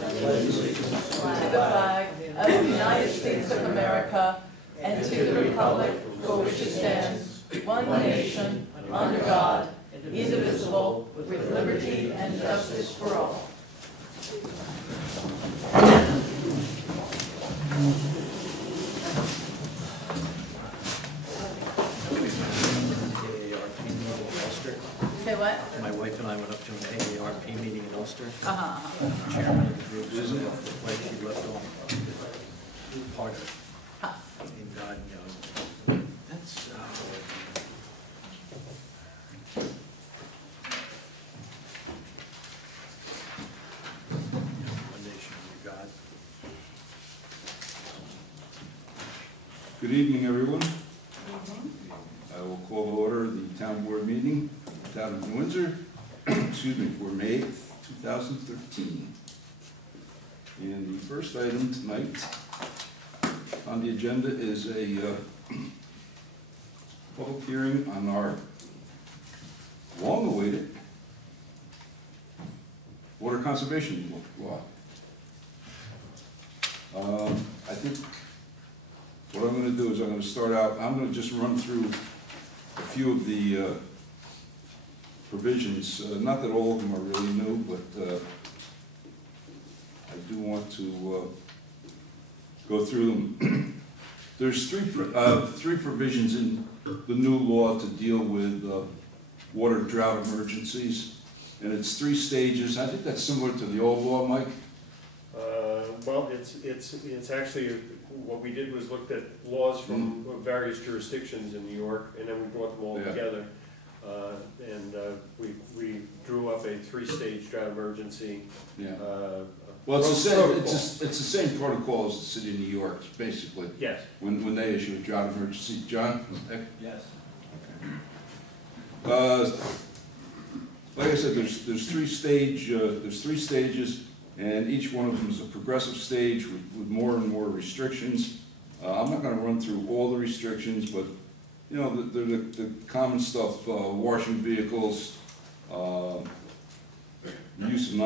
the flag of the United States of America and to the republic for which it stands, one nation, under God, indivisible, with liberty and justice for all. Say what? My wife and I went up to an AARP meeting in Ulster. Uh-huh. Chairman of the group, isn't it? Like she left off part of it. And God knows. That's one nation under God. Good evening, everyone. I will call to order the town board meeting for the town of Windsor, excuse me, for May 8th, 2013. And the first item tonight on the agenda is a public hearing on our long-awaited water conservation law. I think what I'm going to do is I'm going to start out, I'm going to just run through a few of the provisions, not that all of them are really new, but I do want to go through them. There's three provisions in the new law to deal with water drought emergencies, and it's 3 stages. I think that's similar to the old law, Mike. Well, it's actually, what we did was looked at laws from various jurisdictions in New York, and then we brought them all together. We drew up a 3-stage drought emergency. Well, it's the same protocol as the city of New York, basically. Yes. When they issue a drought emergency. John? Yes. Okay. Like I said, there's 3 stages, and each one of them is a progressive stage with more and more restrictions. I'm not going to run through all the restrictions, but you know, the common stuff: washing vehicles, use of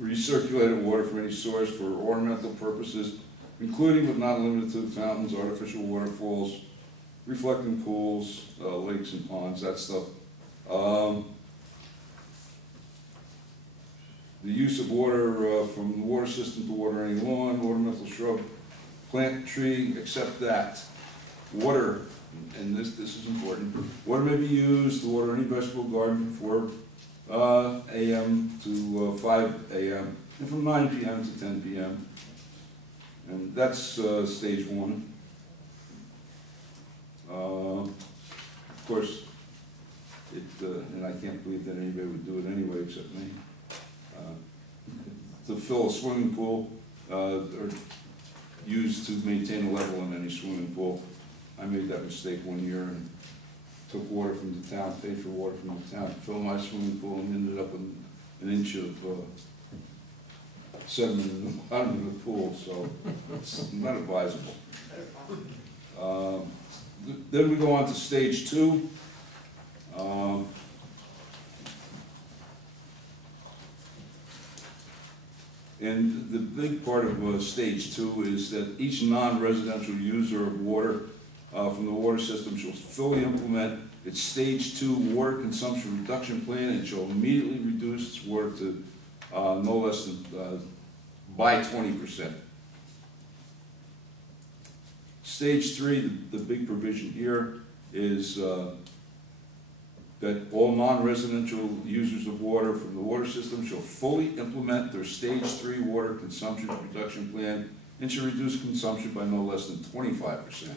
recirculated water from any source for ornamental purposes, including but not limited to fountains, artificial waterfalls, reflecting pools, lakes and ponds, that stuff. The use of water from the water system to water any lawn, ornamental shrub, plant, tree, except that. Water, and this is important, water may be used to water any vegetable garden from 4 a.m. to 5 a.m. and from 9 p.m. to 10 p.m. And that's stage 1. Of course, and I can't believe that anybody would do it anyway except me. To fill a swimming pool or used to maintain a level in any swimming pool. I made that mistake one year and took water from the town, paid for water from the town to fill my swimming pool, and ended up with an inch of sediment in the bottom of the pool, so it's not advisable. Then we go on to stage 2. And the big part of stage 2 is that each non-residential user of water from the water system shall fully implement its stage 2 water consumption reduction plan and shall immediately reduce its water to no less than by 20%. Stage 3, the big provision here is that all non-residential users of water from the water system shall fully implement their stage 3 water consumption reduction plan and shall reduce consumption by no less than 25%.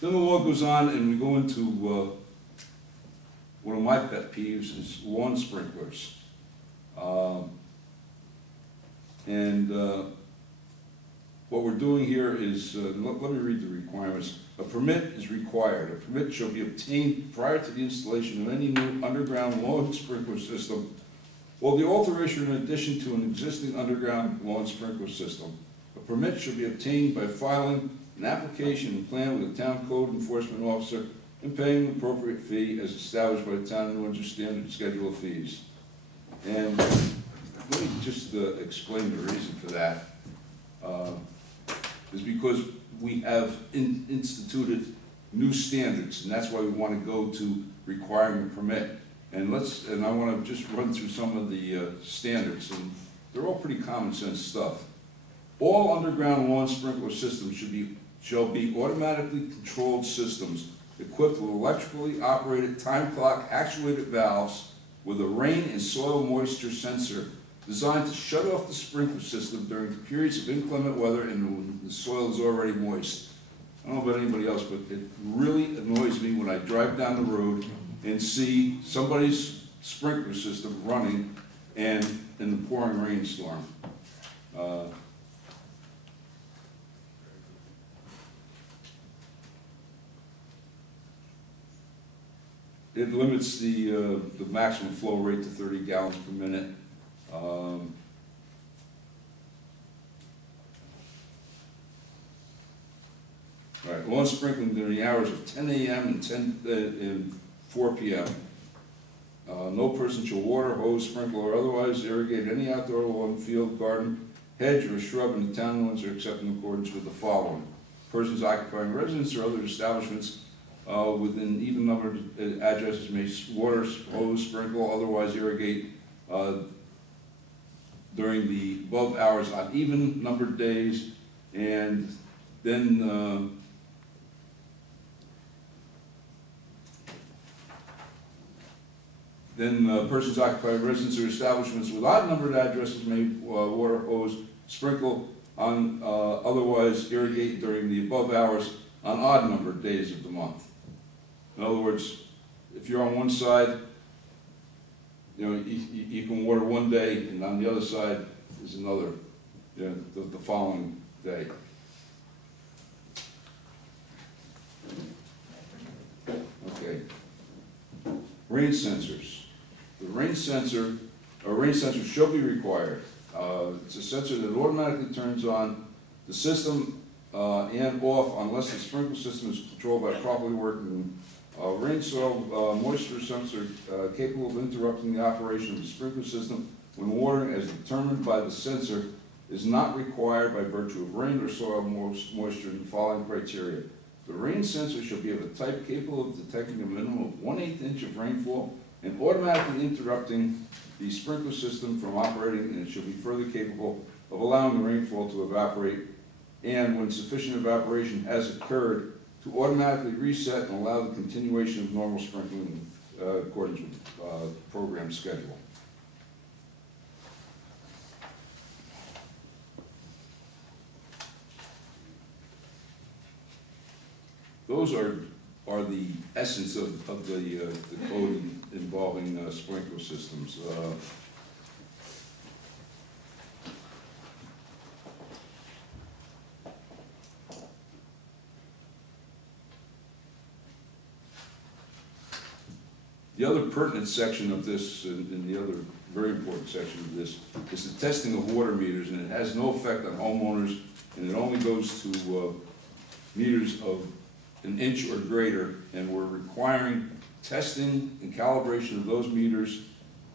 Then the law goes on and we go into one of my pet peeves is lawn sprinklers. What we're doing here is, let me read the requirements. A permit is required. A permit shall be obtained prior to the installation of any new underground lawn sprinkler system or the alteration in addition to an existing underground lawn sprinkler system. A permit shall be obtained by filing an application and plan with a town code enforcement officer and paying an appropriate fee as established by the town of Windsor standard schedule of fees. And let me just explain the reason for that. Is because we have instituted new standards, and that's why we want to go to requiring a permit. And I want to just run through some of the standards, and they're all pretty common sense stuff. All underground lawn sprinkler systems shall be automatically controlled systems equipped with electrically operated time clock actuated valves with a rain and soil moisture sensor designed to shut off the sprinkler system during periods of inclement weather and when the soil is already moist. I don't know about anybody else, but it really annoys me when I drive down the road and see somebody's sprinkler system running and in the pouring rainstorm. It limits the maximum flow rate to 30 gallons per minute. All right, lawn sprinkling during the hours of 10 a.m. and 4 p.m. No person shall water, hose, sprinkle, or otherwise irrigate any outdoor lawn, field, garden, hedge, or shrub in the town of Windsor except in accordance with the following. Persons occupying residence or other establishments within even numbered addresses may water, hose, sprinkle, otherwise irrigate during the above hours on even numbered days, and then persons occupying residence or establishments with odd numbered addresses may water, hose, sprinkle, on otherwise irrigate during the above hours on odd numbered days of the month. In other words, if you're on one side, you know, you can water one day, and on the other side is another, you know, the following day. Okay. Rain sensors. The rain sensor shall be required. It's a sensor that automatically turns on the system and off unless the sprinkler system is controlled by a properly working rain soil moisture sensor capable of interrupting the operation of the sprinkler system when watering as determined by the sensor is not required by virtue of rain or soil moisture in the following criteria. The rain sensor shall be of a type capable of detecting a minimum of 1/8 inch of rainfall and automatically interrupting the sprinkler system from operating, and it shall be further capable of allowing the rainfall to evaporate, and when sufficient evaporation has occurred, to automatically reset and allow the continuation of normal sprinkling in accordance with program schedule. Those are the essence of the code involving sprinkler systems. The other pertinent section of this, and the other very important section of this, is the testing of water meters, and it has no effect on homeowners, and it only goes to meters of an inch or greater, and we're requiring testing and calibration of those meters.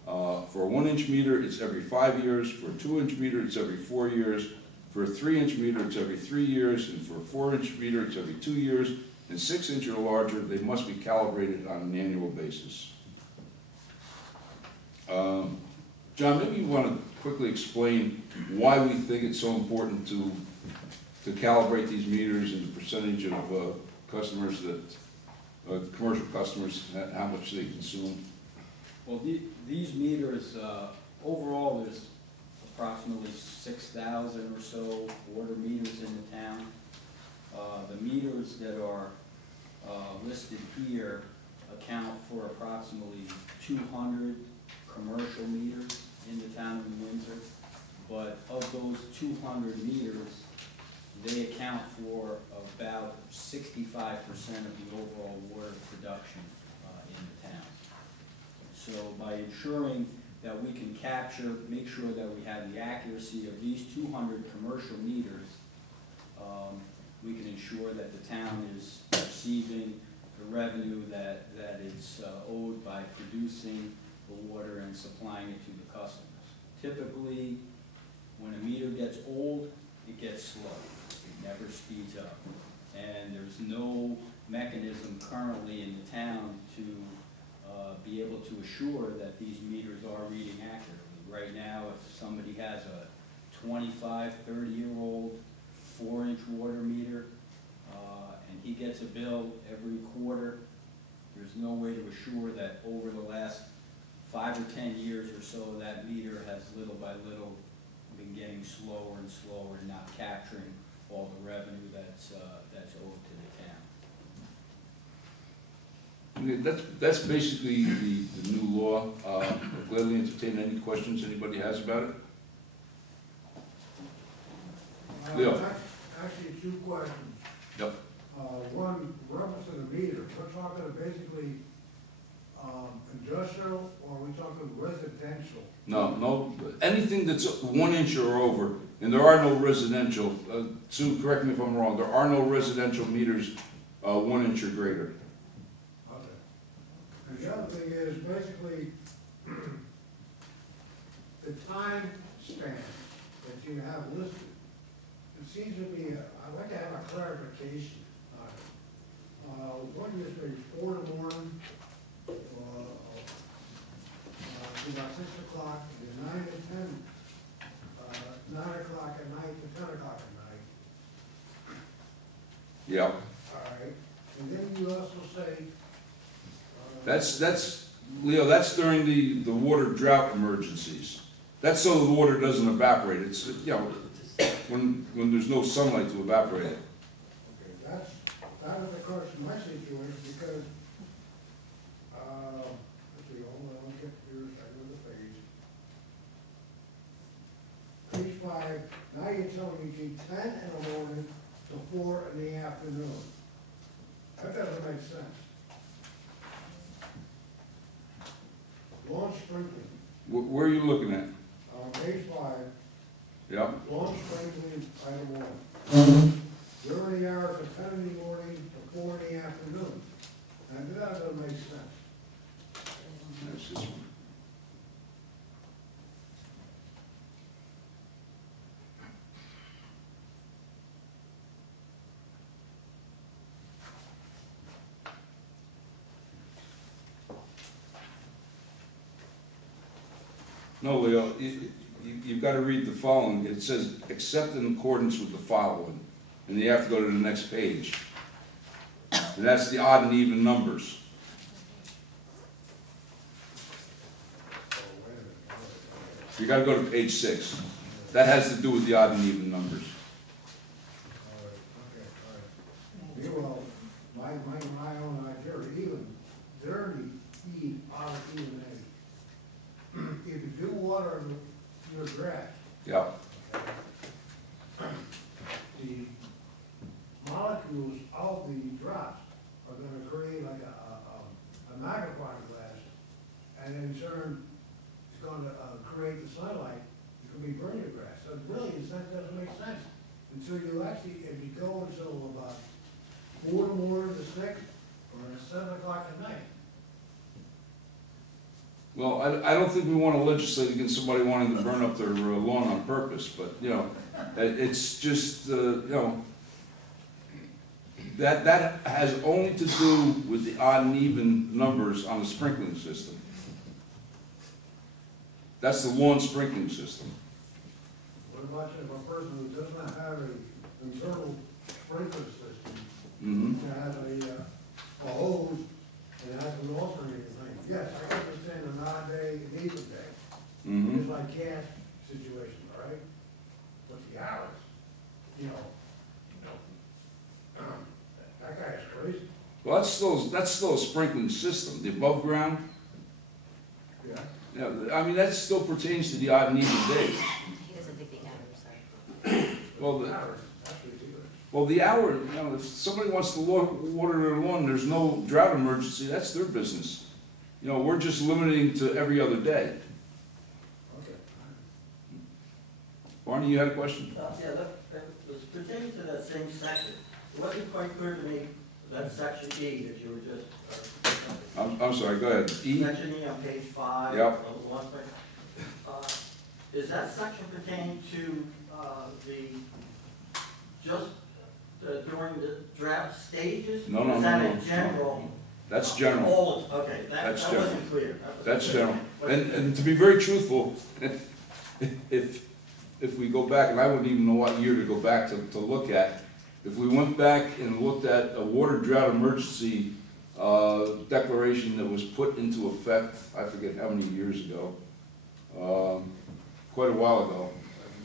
For a 1-inch meter, it's every 5 years. For a 2-inch meter, it's every 4 years. For a 3-inch meter, it's every 3 years. And for a 4-inch meter, it's every 2 years. And 6-inch or larger, they must be calibrated on an annual basis. John, maybe you want to quickly explain why we think it's so important to calibrate these meters and the percentage of customers that, commercial customers, how much they consume. Well, these meters, overall there's approximately 6,000 or so water meters in the town. The meters that are listed here account for approximately 200 commercial meters in the town of Windsor. But of those 200 meters, they account for about 65% of the overall water production in the town. So by ensuring that we can capture, make sure that we have the accuracy of these 200 commercial meters, we can ensure that the town is receiving the revenue that it's owed by producing the water and supplying it to the customers. Typically, when a meter gets old, it gets slow. It never speeds up. And there's no mechanism currently in the town to be able to assure that these meters are reading accurately. Right now, if somebody has a 25, 30-year-old 4-inch water meter, and he gets a bill every quarter, there's no way to assure that over the last 5 or 10 years or so, that meter has little by little been getting slower and slower and not capturing all the revenue that's owed to the town. That's basically the new law. I'll gladly entertain any questions anybody has about it. Leo. Actually, 2 questions. Yep. One, reference to the meter, we're talking basically industrial, or are we talking residential? No, anything that's 1 inch or over, and there are no residential, Sue, correct me if I'm wrong, there are no residential meters 1 inch or greater. Okay. And the other thing is basically the time span that you have listed. It seems to be, I'd like to have a clarification on it. One is maybe 4 in the morning, to about 6 o'clock, and then 9 to 10, 9 o'clock at night to 10 o'clock at night. Yeah. All right, and then you also say. That's, Leo, that's during the water drought emergencies. That's so the water doesn't evaporate. It's, you know, when there's no sunlight to evaporate it. Okay, that is the crux of my situation, because, let's see, hold on, I'll get here, I go to the page. Page 5, now you're telling me between 10 in the morning to 4 in the afternoon. That doesn't make sense. Lawn sprinkling, Where are you looking at? page 5, Yeah. lawn sprinkling, item 1. During the hours of 10 in the morning to 4 in the afternoon. And that doesn't make sense. That's this one. No, Leo, you've got to read the following. It says, except in accordance with the following. And you have to go to the next page. And that's the odd and even numbers. You got to go to page 6. That has to do with the odd and even numbers. All right, okay, all right. Meanwhile, my own idea, even, they're the odd even age. If you do water your grass, Yeah. the molecules of the drops are gonna create like a magnifying glass, and in turn, it's gonna create the sunlight, it's gonna be burning your grass. So really, that doesn't make sense until you actually, if you go until about 4 in the morning to 6, or 7 o'clock at night. Well, I don't think we want to legislate against somebody wanting to burn up their lawn on purpose, but, you know, it's just, you know, that has only to do with the odd and even numbers on the sprinkling system. That's the lawn sprinkling system. What about if a person who does not have an internal sprinkler system, Mm-hmm. that has a hose and has an alternating thing? Yes, I understand an odd day, an even day, Mm-hmm. it's like gas situation, all right? But the hours, you know, that guy is crazy. Well, that's still a sprinkling system. The above ground, Yeah. yeah, I mean, that still pertains to the odd and even days. He doesn't think the hours are. Well, Hours, that's ridiculous. Well, the hour, you know, if somebody wants to water their lawn, there's no drought emergency, that's their business. You know, we're just limiting to every other day. Okay. Barney, you had a question? Yeah, that was pertaining to that same section. It wasn't quite clear to me, that section E that you were just, I'm sorry, go ahead. E? section E on page 5. Yep. One thing. is that section pertaining to, during the drought stages? No, no, Is that no, a no. general? That's general. All, okay, that That's that general. wasn't clear. That's clear. general. Wasn't And to be very truthful, if we go back, and I wouldn't even know what year to go back to look at, if we went back and looked at a water drought emergency declaration that was put into effect, I forget how many years ago, quite a while ago,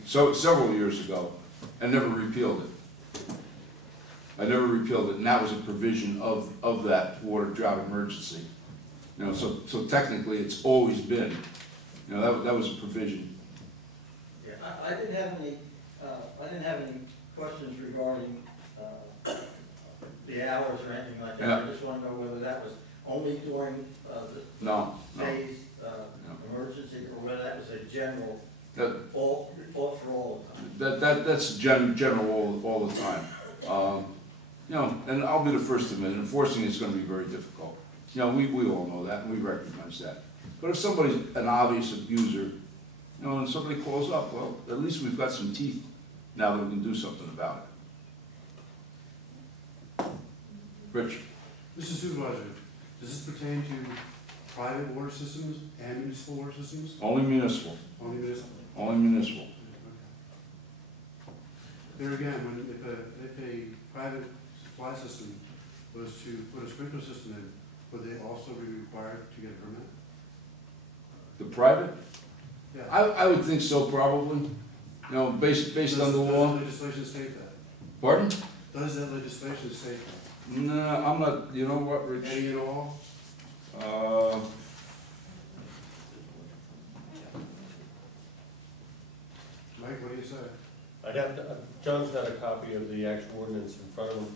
so several years ago, and never repealed it. I never repealed it, and that was a provision of that water drought emergency. You know, so technically, it's always been, you know, that was a provision. Yeah, I didn't have any questions regarding, the hours or anything like that. Yeah. I just want to know whether that was only during, the No, no. phase, emergency, or whether that was a general, That, all for all the time. that's general all the time. You know, and I'll be the first to admit, enforcing is gonna be very difficult. You know, we all know that, and we recognize that. But if somebody's an obvious abuser, you know, and somebody calls up, well, at least we've got some teeth now that we can do something about it. Rich? Mr. Supervisor, does this pertain to private water systems and municipal water systems? Only municipal, Only municipal? only municipal. Okay. There again, if a private supply system was to put a sprinkler system in, would they also be required to get a permit? The private? Yeah. I would think so, probably. You know, based on the law. Does the legislation state that? Pardon? Does that legislation state that? No, I'm not, you know what, Rich? Any and all? Mike, what do you say? I'd have to, John's got a copy of the actual ordinance in front of him.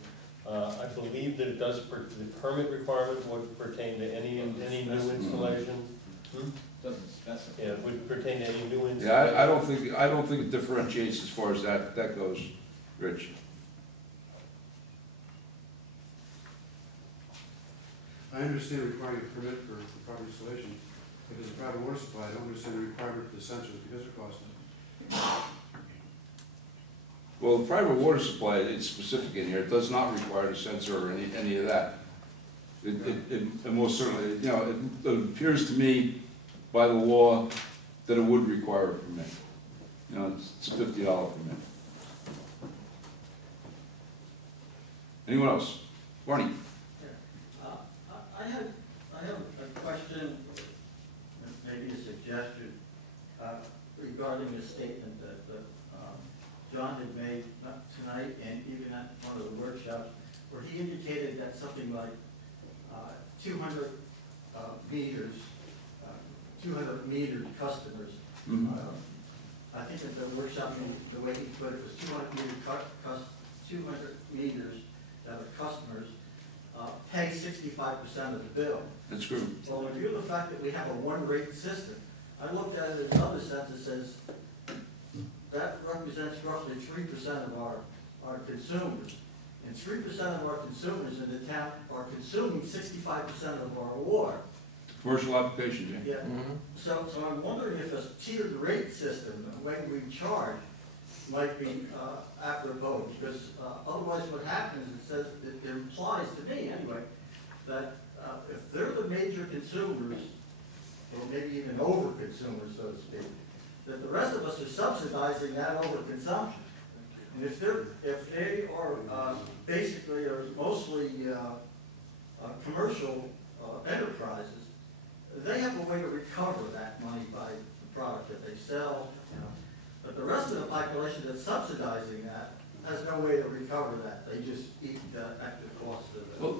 I believe that it does, the permit requirement would pertain to any new installations. Doesn't specify. Yeah, it would pertain to any new installations. Yeah, I don't think it differentiates as far as that goes, Rich. I understand requiring a permit for proper installation. If it's a private water supply, I don't understand the requirement for the sensors because they're costly. Well, the private water supply, it's specific in here, it does not require a sensor or any of that. It most certainly, you know, it appears to me by the law that it would require a permit. You know, it's a $50 permit. Anyone else? Barney? I have a question, maybe a suggestion, regarding a statement that John had made tonight and even at one of the workshops, where he indicated that something like 200 meters, 200 metered customers. Mhm. I think at the workshop, the way he put it was 200 meters that are customers pay 65% of the bill. That's true. Well, in view of the fact that we have a one-rate system, I looked at it in another sense that says that represents roughly 3% of our consumers. And 3% of our consumers in the town are consuming 65% of our water. Commercial application, yeah. Yeah. So I'm wondering if a tiered rate system, the way we charge, might be apropos, because otherwise what happens, it says, it implies to me anyway, that if they're the major consumers, or maybe even over-consumers, so to speak, that the rest of us are subsidizing that overconsumption. And if they are basically are mostly commercial enterprises, they have a way to recover that money by the product that they sell, you know. But the rest of the population that's subsidizing that has no way to recover that. They just eat the extra cost of it. Well,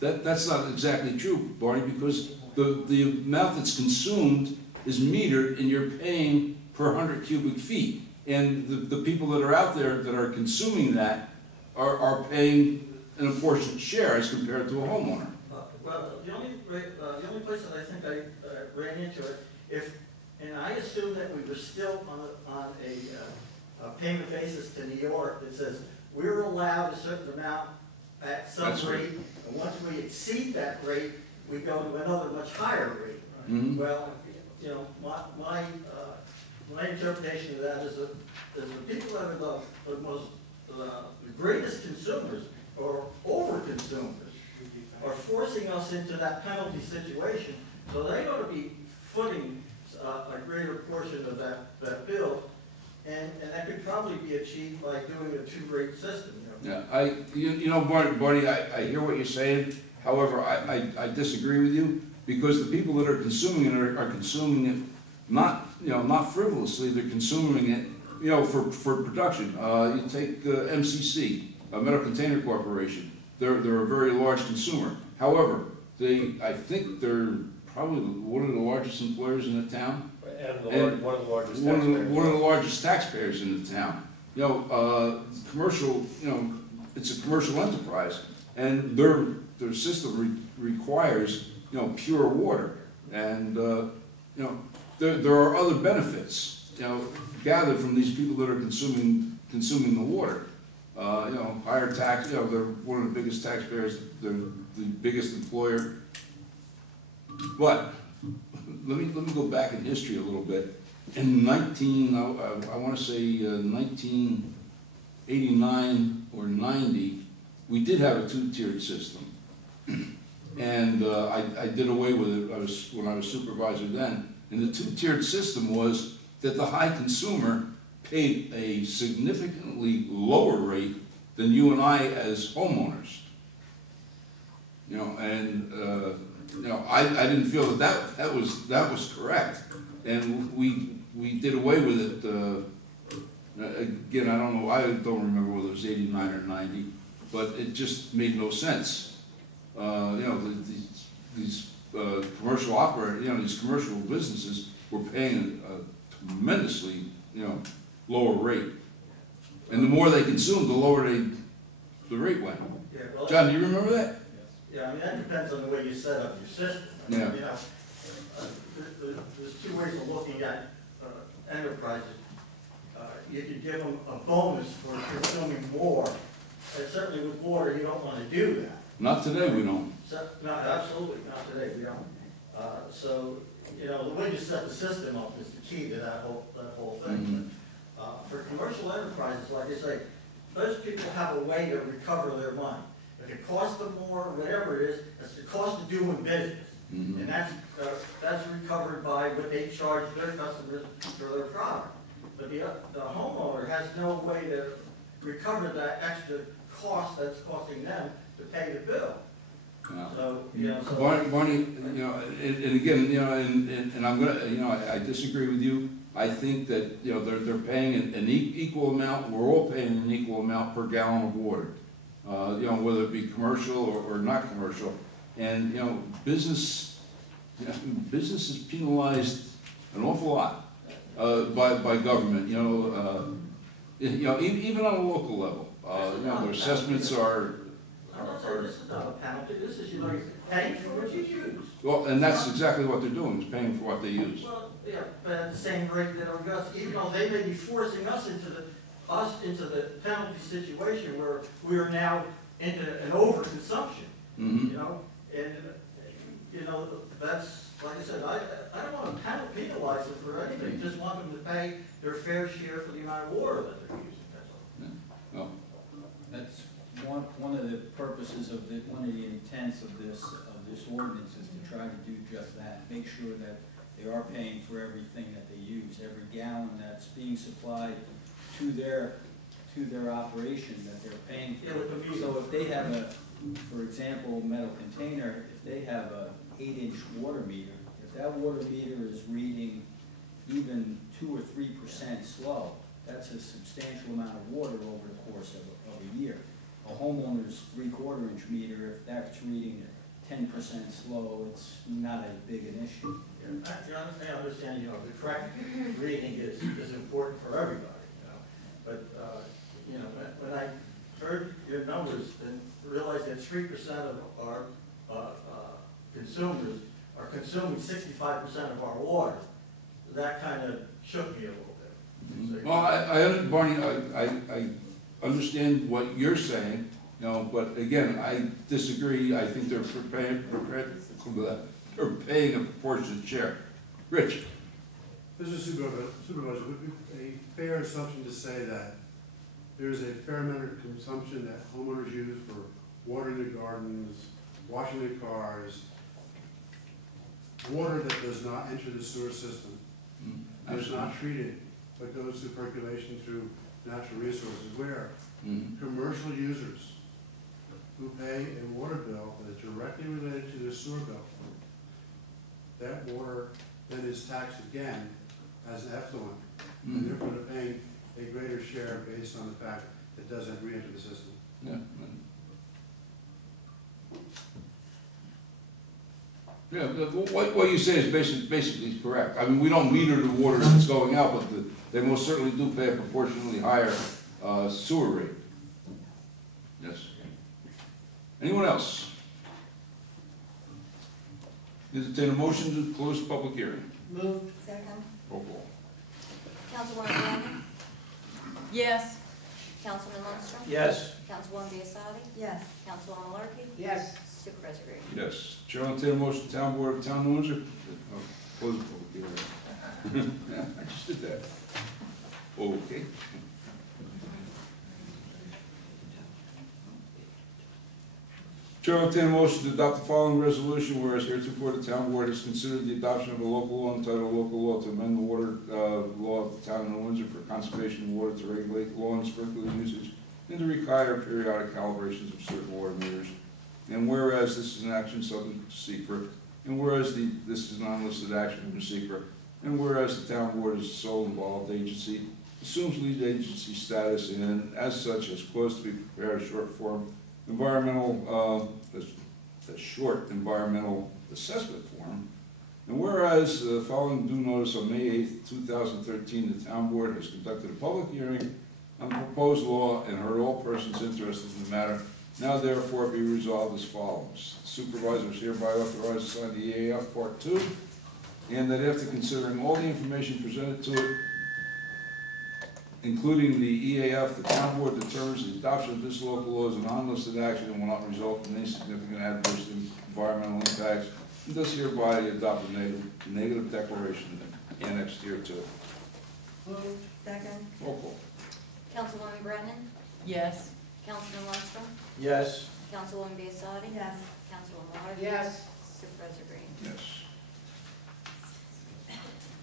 that's not exactly true, Barney, because the amount that's consumed is metered and you're paying per 100 cubic feet. And the people that are out there that are consuming that are paying an apportioned share as compared to a homeowner. Well, the only place that I think I ran into it, and I assume that we were still on a payment basis to New York that says we're allowed a certain amount at some That's right. rate, and once we exceed that rate, we go to another much higher rate. Mhm. Well, you know, my interpretation of that is that the people that are the most, the greatest consumers or over consumers are forcing us into that penalty situation, so they ought to be footing a greater portion of that bill, and that could probably be achieved by doing a two-rate system, you know. Yeah, you know, Barney, I hear what you're saying. However, I disagree with you, because the people that are consuming it are consuming it not, you know, not frivolously. They're consuming it, you know, for production. You take MCC, Metal Container Corporation. They're a very large consumer. However, I think they're probably one of the largest employers in the town. And one of the largest taxpayers. One of the largest taxpayers in the town. You know, commercial, you know, it's a commercial enterprise, and their system requires, you know, pure water. And, you know, there are other benefits, you know, gathered from these people that are consuming the water. You know, higher tax, you know, they're one of the biggest taxpayers, they're the biggest employer. But let me go back in history a little bit. In I want to say 1989 or 90, we did have a two-tiered system. And I did away with it when I was supervisor then. And the two-tiered system was that the high consumer paid a significantly lower rate than you and I as homeowners. You know, and you know, I didn't feel that was correct, and we did away with it. Again, I don't remember whether it was 89 or 90, but it just made no sense. You know, these commercial operators, you know, these commercial businesses were paying a tremendously, you know, lower rate, and the more they consumed, the lower the rate went. Yeah, well, John, do you remember that? yeah, I mean, that depends on the way you set up your system. I mean, Yeah. you know, there's two ways of looking at enterprises. You could give them a bonus for consuming more, and certainly with water, you don't want to do that. Not today, we don't. No, absolutely, not today, we don't. So, you know, the way you set the system up is the key to that whole thing. For commercial enterprises, like I say, those people have a way to recover their money. If it costs them more, whatever it is, it's the cost of doing business. And that's recovered by what they charge their customers for their product. But the homeowner has no way to recover that extra cost that's costing them to pay the bill. Yeah. So, you know, Barney, you know, and again, you know, and I'm gonna, you know, I disagree with you. I think that, you know, they're paying an equal amount. We're all paying an equal amount per gallon of water. You know, whether it be commercial or not commercial. And, you know, business is penalized an awful lot by government. You know, even on a local level. You know, their assessments are. I'm not saying this is not a penalty. This is, you know, paying for what you use. Well, and that's exactly what they're doing, is paying for what they use. Well, yeah, but at the same rate that our guts, even though they may be forcing us into the penalty situation where we are now into an overconsumption. You know, and you know, that's, like I said, I don't want to penalize them for anything. Just want them to pay their fair share for the amount of water that they're using. That's all. Oh. That's one of the purposes of one of the intents of this ordinance is to try to do just that. Make sure that they are paying for everything that they use, every gallon that's being supplied to their operation that they're paying for. So if they have for example, metal container, if they have a 8-inch water meter, if that water meter is reading even 2 or 3% slow, that's a substantial amount of water over the course of a year. A homeowner's 3/4-inch meter, if that's reading 10% slow, it's not as big an issue. Yeah, I understand, you know, the correct reading is important for everybody, you know. But, you know, when I heard your numbers and realized that 3% of our consumers are consuming 65% of our water, that kind of shook me a little bit. Well, Barney, I understand what you're saying, you know, but again, I disagree. I think they're paying a proportionate share. Rich? Mr. Supervisor, would it be a fair assumption to say that there's a fair amount of consumption that homeowners use for watering their gardens, washing their cars, water that does not enter the sewer system, that is not treated, but goes through percolation through natural resources, where commercial users who pay a water bill that is directly related to their sewer bill, that water then is taxed again as an effluent, and therefore they're paying a greater share based on the fact that it doesn't re-enter the system. Yeah. Yeah, what you say is basically correct. I mean, we don't meter the water that's going out, but they most certainly do pay a proportionally higher sewer rate. Yes. Anyone else? Entertain a motion to close the public hearing. Moved. Second. Roll call. Councilwoman Brandon? Yes. Councilman Lundstrom? Yes. Councilwoman Biassadi? Yes. Councilwoman Malarkey? Yes. Supervisor Green? Yes. Chair will entertain a motion to town board of town of Windsor. Close the public hearing. Yeah, I just did that. Okay. Chair will entertain a motion to adopt the following resolution, whereas heretofore the town board has considered the adoption of a local law entitled Local Law to amend the water law of the town of Windsor for conservation of water to regulate lawn and sprinkler usage and to require periodic calibrations of certain water meters. And whereas this is an action subject to secret, and whereas this is an unlisted action from secret, and whereas the town board is the sole involved agency, assumes lead agency status, and as such has caused to be prepared a short environmental assessment form. And whereas the following due notice on May 8th, 2013, the town board has conducted a public hearing on the proposed law and heard all persons interested in the matter. Now therefore be resolved as follows. The supervisor is hereby authorized to sign the EAF Part 2, and that after considering all the information presented to it, including the EAF, the town board determines the adoption of this local law as an unlisted action and will not result in any significant adverse environmental impacts, and does hereby adopt a negative declaration annexed here to. Moved. Second. Roll call. Councilwoman Brennan? Yes. Councilman Lundstrom? Yes. Councilwoman Biassadi? Yes. Councilwoman Malarkey? Yes. Supervisor Green? Yes.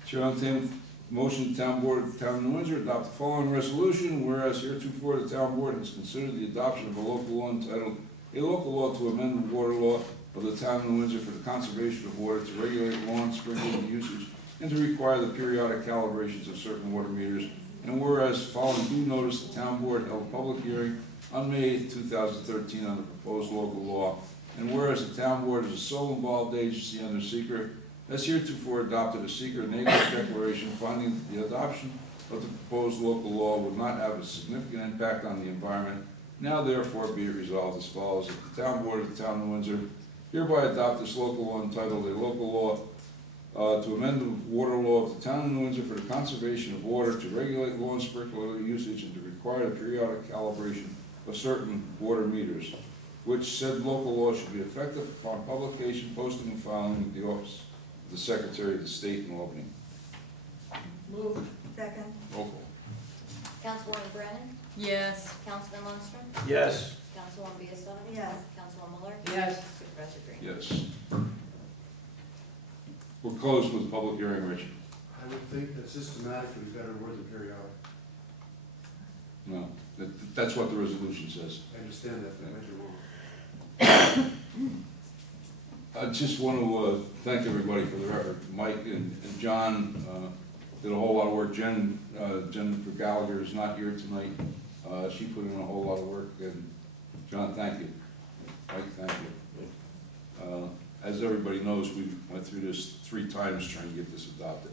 Chair will entertain motion the town board of the town of New Windsor adopt the following resolution, whereas heretofore the town board has considered the adoption of a local law entitled A Local Law to Amend the Water Law of the town of New Windsor for the conservation of water to regulate lawn sprinkling usage and to require the periodic calibrations of certain water meters. And whereas following due notice, the town board held a public hearing on May 8th, 2013 on the proposed local law. And whereas the town board is a sole involved agency under secret, has heretofore adopted a secret negative declaration finding that the adoption of the proposed local law would not have a significant impact on the environment. Now therefore be it resolved as follows, that the town board of the town of Windsor hereby adopt this local law entitled A Local Law to amend the water law of the town of New Windsor for the conservation of water to regulate lawn sprinkler usage and to require the periodic calibration of certain water meters, which said local law should be effective upon publication, posting, and filing at the office of the Secretary of the State in Albany. Moved. Second. Roll call. Councilwoman Brennan? Yes. Councilman Lundstrom? Yes. Councilwoman Biassadi? Yes. Councilwoman Malarkey? Yes. Supervisor Green? Yes. We're closed with the public hearing, Rich. I would think that systematically we've got to word the periodic. No, that's what the resolution says. I understand that, but you're wrong. I just want to thank everybody for their effort. Mike and John did a whole lot of work. Jennifer Gallagher is not here tonight. She put in a whole lot of work, and John, thank you. Mike, thank you. As everybody knows, we went through this 3 times trying to get this adopted.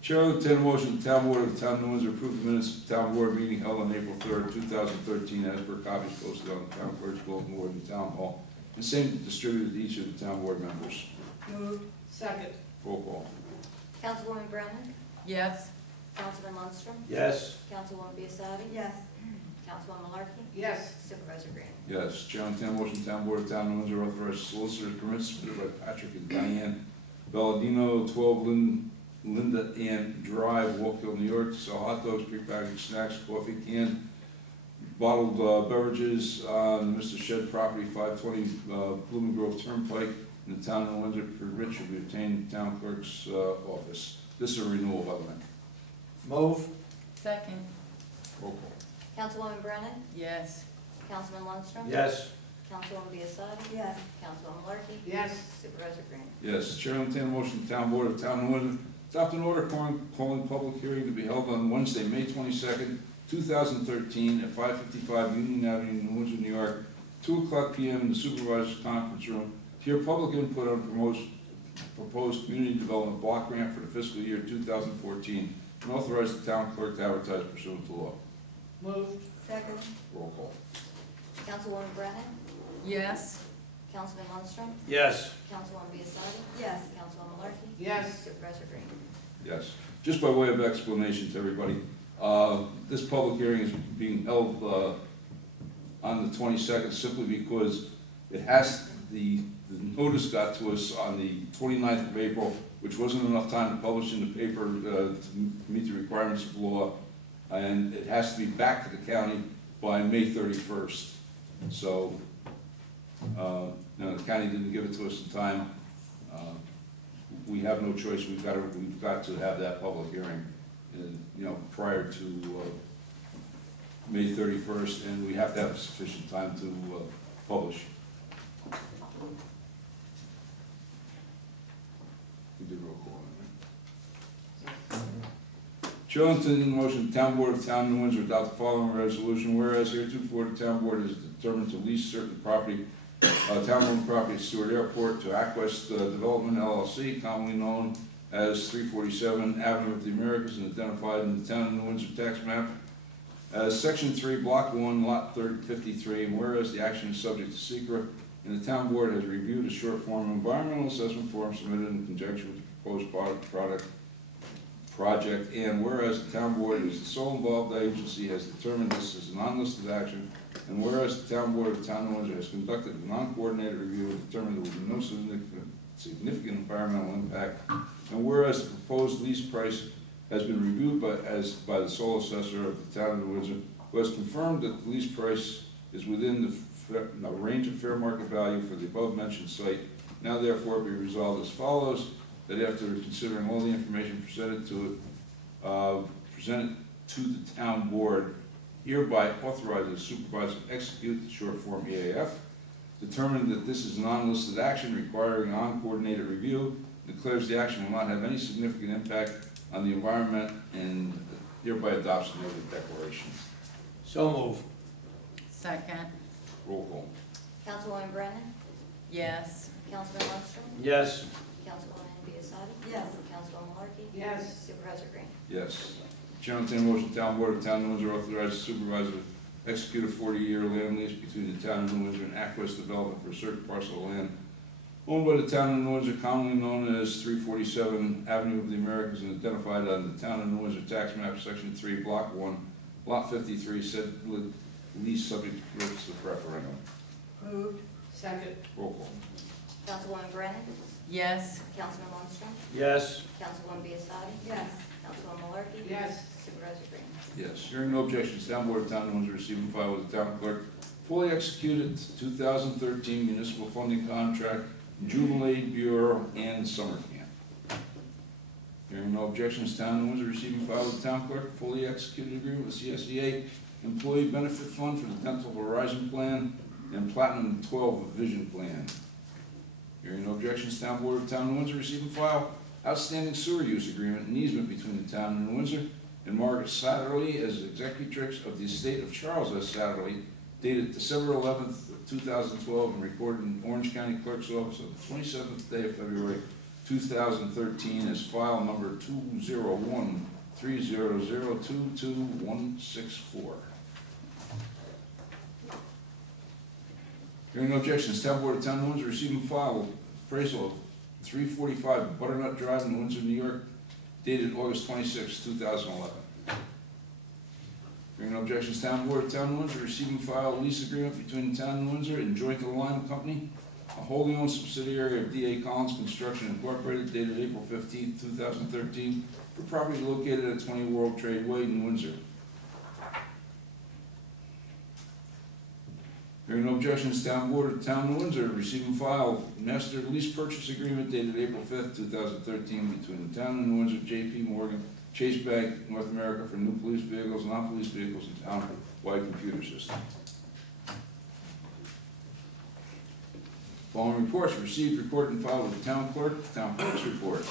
Chair will entertain a motion, the town board of the town of New Windsor approve the minutes of the town board meeting held on April 3rd, 2013, as per copies posted on the town clerk's bulletin board in the town hall, and same distributed to each of the town board members. Moved. Second. Roll call. Councilwoman Brennan? Yes. Councilman Lundstrom? Yes. Councilwoman Biassadi? Yes. Councilwoman Malarkey? Yes. Supervisor Green? Yes, Chair will entertain a motion, the town board of the town of New Windsor authorized solicitor's permits submitted by Patrick and Diane Belladino, 12 Linda Ann Drive, Walkill, New York, to sell hot dogs, prepackaged snacks, coffee, canned, bottled beverages on Mr. Shed property, 520 Blooming Grove Turnpike, in the town of Windsor. Permit should be obtained in the town clerk's office. This is a renewal, by the way. Move. Second. Roll call. Councilwoman Brennan? Yes. Councilman Lundstrom? Yes. Councilwoman Biassiatti? Yes. Councilwoman Markey? Yes. Supervisor Green? Yes, Chair will entertain a motion, the town board of town of Windsor adopt an order calling public hearing to be held on Wednesday, May 22nd, 2013, at 555 Union Avenue, New Windsor, New York, 2:00 p.m. in the Supervisor's Conference Room, to hear public input on proposed community development block grant for the fiscal year 2014, and authorize the town clerk to advertise pursuant to law. Moved. Second. Roll call. Councilwoman Brennan? Yes. Councilman Lundstrom? Yes. Councilwoman Biassiatti? Yes. Councilwoman Markey? Yes. Supervisor Green? Yes. Just by way of explanation to everybody, this public hearing is being held on the 22nd simply because it has, the notice got to us on the 29th of April, which wasn't enough time to publish in the paper to meet the requirements of law, and it has to be back to the county by May 31st. So, the county didn't give it to us in time. We have no choice. We've got to have that public hearing, prior to May 31st, and we have to have sufficient time to publish. We did roll call on that. Chair will entertain a motion, the town board of town of New Windsor adopt the following resolution, whereas heretofore the town board has determined to lease certain property, town-owned property at Stewart Airport to Aquest Development LLC, commonly known as 347 Avenue of the Americas, and identified in the town of New Windsor tax map as Section 3, Block 1, Lot 53, and whereas the action is subject to secret, and the town board has reviewed a short-form environmental assessment form submitted in conjunction with the proposed project, and whereas the town board is the sole involved agency has determined this as a non-listed action, and whereas the town board of town of Windsor has conducted a non-coordinated review and determined there will be no significant environmental impact, and whereas the proposed lease price has been reviewed by the sole assessor of the town of Windsor, who has confirmed that the lease price is within the range of fair market value for the above-mentioned site. Now therefore be resolved as follows, that after considering all the information presented to the town board, hereby authorizes the supervisor to execute the short form EAF, determined that this is a non-listed action requiring uncoordinated review, declares the action will not have any significant impact on the environment, and hereby adopts the noted declaration. So move. Second. Roll call. Councilwoman Brennan? Yes. Councilman Lundstrom? Yes. Councilwoman Biassiatti? Yes. Councilwoman Markey? Yes. Supervisor Green? Yes. Chair will entertain a motion, town board of town of Windsor authorizes the supervisor to execute a 40-year land lease between the town of New Windsor and Aquest Development for a certain parcel of land owned by the town of New Windsor, commonly known as 347 Avenue of the Americas, and identified on the town of New Windsor tax map, Section 3, Block 1, Lot 53, said lease subject to purpose of referendum. Moved. Second. Roll call. Councilwoman Brennan? Yes. Councilman Lundstrom? Yes. Councilwoman Biassiatti? Yes. Councilwoman Markey? Yes. Supervisor Green? Yes. Hearing no objections, town board of town of Windsor receive and file with the town clerk fully executed 2013 municipal funding contract, Jubilee Bureau, and summer camp. Hearing no objections, town of Windsor receive and file with the town clerk fully executed agreement with CSEA Employee Benefit Fund for the Dental Horizon Plan and Platinum 12 Vision Plan. Hearing no objections, town board of town of Windsor receive and file outstanding sewer use agreement and easement between the town of New Windsor and Margaret Satterley as executrix of the estate of Charles S. Satterley, dated December 11th, 2012, and recorded in Orange County Clerk's Office on the 27th day of February 2013 as file number 20130022164. Hearing no objections, town board of town of Windsor receive and file appraisal of 345 Butternut Drive in Windsor, New York, dated August 26, 2011. Hearing no objections, town board of town of Windsor receive and file a lease agreement between the town of Windsor and Joint Alignment Company a wholly owned subsidiary of D.A. Collins Construction Incorporated, dated April 15th, 2013, for property located at 20 World Trade Way in Windsor. Hearing no objections, Town Board of the Town of Windsor receive and file master lease purchase agreement dated April 5th, 2013 between the Town of Windsor, J.P. Morgan, Chase Bank, North America for new police vehicles, non-police vehicles, and town-wide computer system. Following reports received, recorded, and filed with the Town Clerk, Town Clerk's report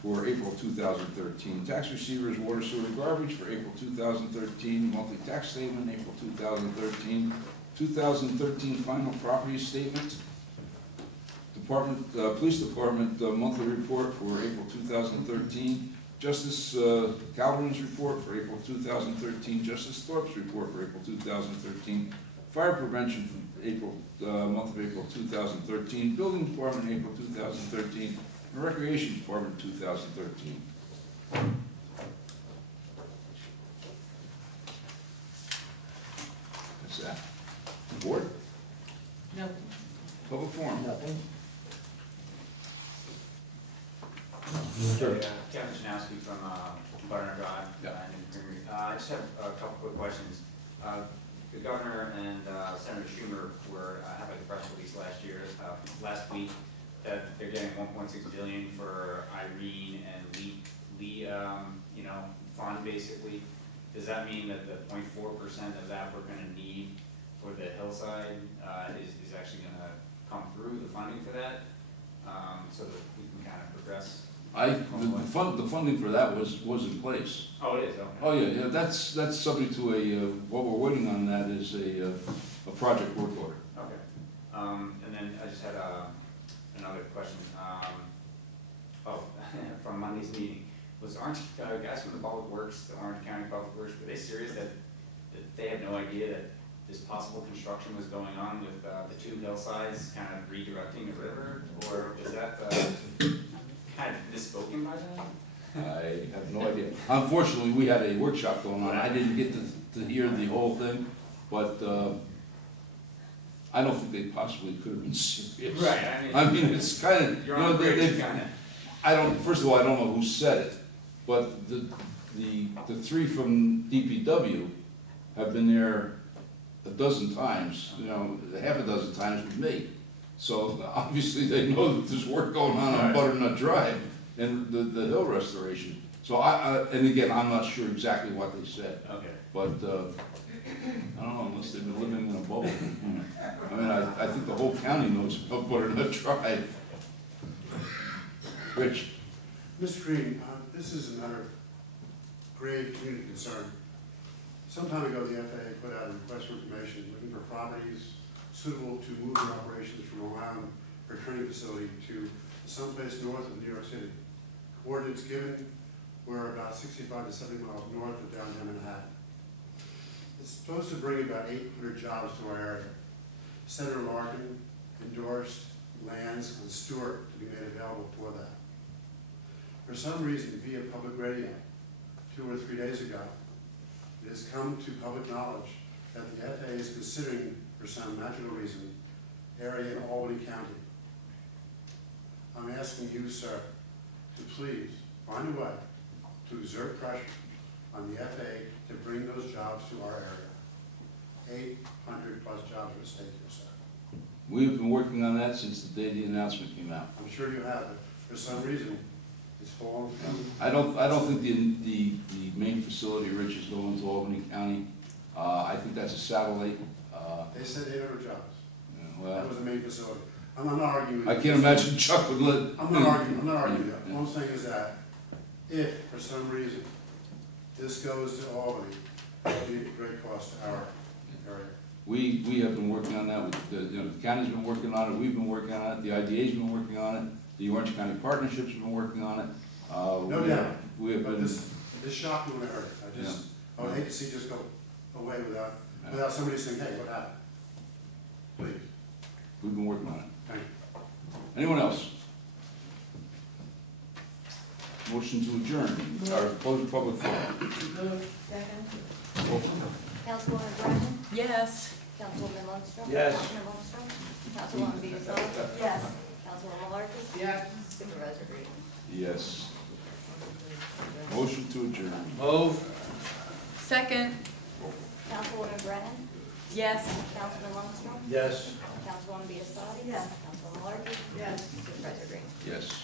for April 2013. Tax receivers, water, sewer, garbage for April 2013. Monthly tax statement, April 2013. 2013 final property statement. Police Department monthly report for April 2013. Justice Calvin's report for April 2013. Justice Thorpe's report for April 2013. Fire prevention for April, month of April 2013. Building Department April 2013. And Recreation Department 2013. That's that. Board? No. Public forum? Nothing. Sure. Kevin Janowski from Butternut Drive. Yeah. I just have a couple quick questions. The governor and Senator Schumer had a press release last week, that they're getting $1.6 billion for Irene and Lee, fund basically. Does that mean that the 0.4% of that we're going to need for the hillside is actually going to come through, the funding for that, so that we can kind of progress? The funding for that was in place. Oh, it is, okay. Oh, yeah, that's subject to what we're waiting on that is a project work order. Okay. And then I just had another question. From Monday's meeting, was Orange, guys from the Public Works, the Orange County Public Works, were they serious that they had no idea that this possible construction was going on with the two hillsides kind of redirecting the river? Or is that kind of misspoken by them? I have no idea. Unfortunately, we had a workshop going on. I didn't get to hear the whole thing, but I don't think they possibly could have been serious. Right, I mean, it's kind of, you're on the bridge, I don't, first of all, I don't know who said it, but the three from DPW have been there a dozen times, half a dozen times with me. So obviously they know that there's work going on Butternut Drive and the hill restoration. So and again, I'm not sure exactly what they said. Okay. But I don't know, unless they've been living in a bubble. I mean, I think the whole county knows about Butternut Drive. Rich? Mr. Green, this is another grave community concern. Some time ago, the FAA put out a request for information looking for properties suitable to move their operations from around their training facility to someplace north of New York City. Coordinates given were about 65 to 70 miles north of downtown Manhattan. It's supposed to bring about 800 jobs to our area. Senator Larkin endorsed lands on Stewart to be made available for that. For some reason, via public radio, 2 or 3 days ago, it has come to public knowledge that the FAA is considering, for some magical reason, area in Albany County. I'm asking you, sir, to please find a way to exert pressure on the FAA to bring those jobs to our area. 800 plus jobs are at stake here, sir. We've been working on that since the day the announcement came out. I'm sure you have, but for some reason, it's fallen through. I don't think the main facility, Rich, is going to Albany County. I think that's a satellite. They said 800 jobs. Well, That was the main facility. I'm not arguing. I can't imagine Chuck would let. I'm not arguing that. What I'm saying is that if, for some reason, this goes to Albany, it'll be a great cost to our area. We have been working on that. The county's been working on it. We've been working on it. The IDA's been working on it. The Orange County Partnership's been working on it. No doubt. We have But been. this shocked me when I heard it. I would hate to see just go away without somebody saying, hey, what happened? Please. We've been working on it. Thank you. Anyone else? Motion to adjourn, or close the public forum. Move. Second. Councilwoman Brennan? Yes. Councilwoman Lundstrom. Yes. Councilman Lundstrom. Councilwoman Biassad. Yes. Councilwoman Malarkey. Yes. Supervisor Green. Yes. Motion to adjourn. Move. Second. Councilwoman Brennan. Yes. Councilman Lundstrom. Yes. Councilwoman Biassad. Yes. Councilwoman Malarkey. Yes. Supervisor Green. Yes.